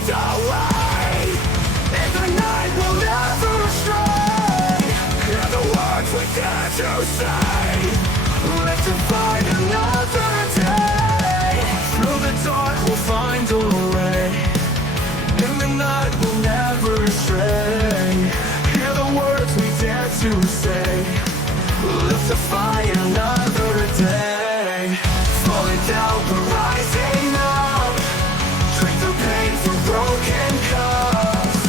find a way. In the night we'll never stray. Hear the words we dare to say. Live to fight another day. Through the dark we'll find a way. In the night we'll never stray. Hear the words we dare to say. Live to fight another day. Falling down but rising up. Drink the pain from broken cups.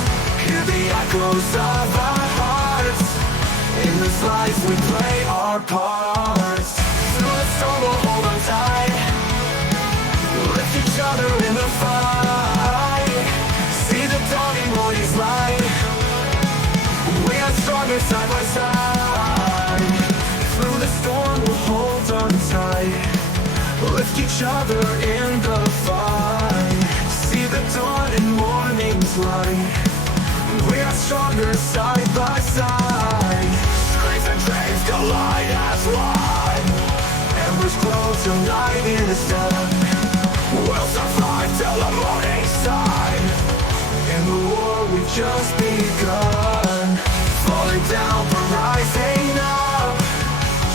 Hear the echoes of our hearts. In this life we play our parts. Through the storm we'll hold on tight. Lift each other in the fight. See the dawning morning's light. We are stronger side by side. Through the storm we'll hold on tight. Lift each other in the fight. See the dawn and morning's light. We are stronger side by side. Screens and dreams collide as one. Embers glow till night is done. We'll survive till the morning's sun. In the war we've just begun. Falling down but rising up.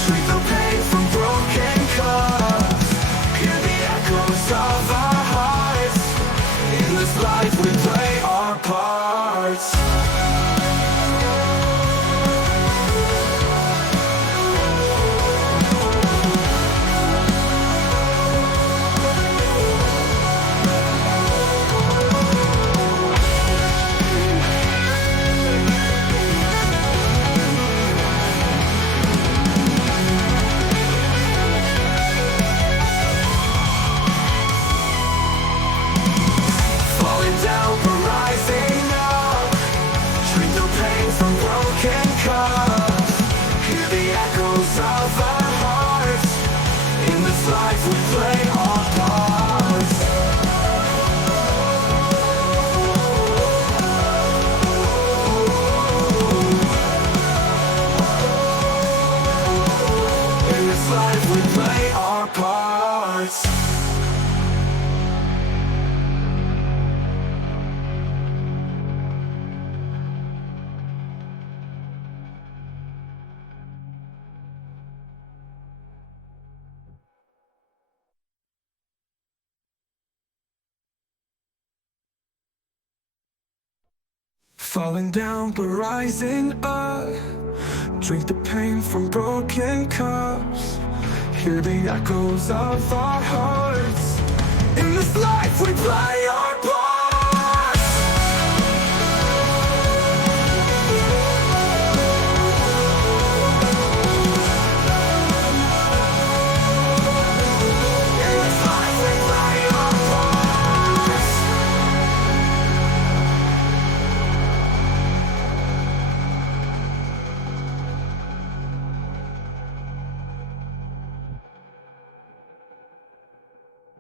Drink the pain from broken cups. Hear the echoes of our hearts. In this life we play our parts. Hear the echoes of our hearts. In this life we play our parts. In this life we play our parts. Falling down but rising up. Drink the pain from broken cups. Hear the echoes of our hearts. In this life we play our